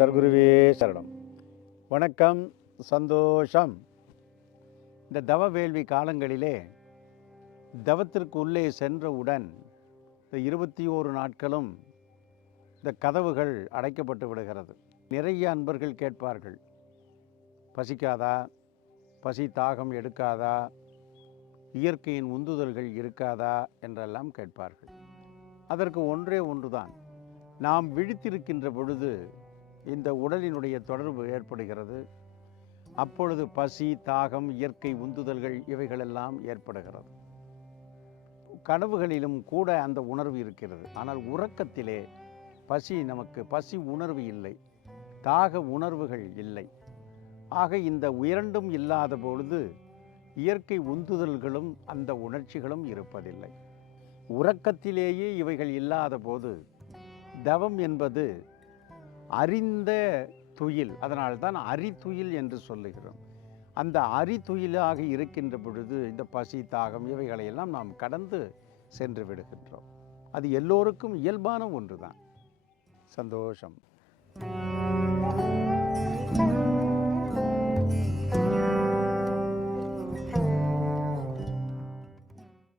சர்க்குருவே சரணம். வணக்கம் சந்தோஷம். இந்த தவ வேள்வி காலங்களிலே தவத்திற்கு உள்ளே சென்றவுடன் இந்த இருபத்தி ஓரு நாட்களும் இந்த கதவுகள் அடைக்கப்பட்டு விடுகிறது. நிறைய அன்பர்கள் கேட்பார்கள். பசிக்காதா? பசி தாகம் எடுக்காதா? இயற்கையின் உந்துதல்கள் இருக்காதா? என்றெல்லாம் கேட்பார்கள். அதற்கு ஒன்றே ஒன்றுதான். நாம் விழித்திருக்கின்ற பொழுது இந்த உடலினுடைய தொடர்பு ஏற்படுகிறது. அப்பொழுது பசி தாகம் இயற்கை உந்துதல்கள் இவைகளெல்லாம் ஏற்படுகிறது. கனவுகளிலும் கூட அந்த உணர்வு இருக்கிறது. ஆனால் உறக்கத்திலே பசி நமக்கு பசி உணர்வு இல்லை. தாக உணர்வுகள் இல்லை. ஆக இந்த இரண்டும் இல்லாத பொழுது இயற்கை உந்துதல்களும் அந்த உணர்ச்சிகளும் இருப்பதில்லை. உறக்கத்திலேயே இவைகள் இல்லாத போது தவம் என்பது அறிந்த துயில் அதனால்தான் அரித்துயில் என்று சொல்லுகிறோம். அந்த அரித்துயிலாக இருக்கின்ற பொழுது இந்த பசி தாகம் இவைகளையெல்லாம் நாம் கடந்து சென்று விடுகின்றோம். அது எல்லோருக்கும் இயல்பான ஒன்று தான் சந்தோஷம்.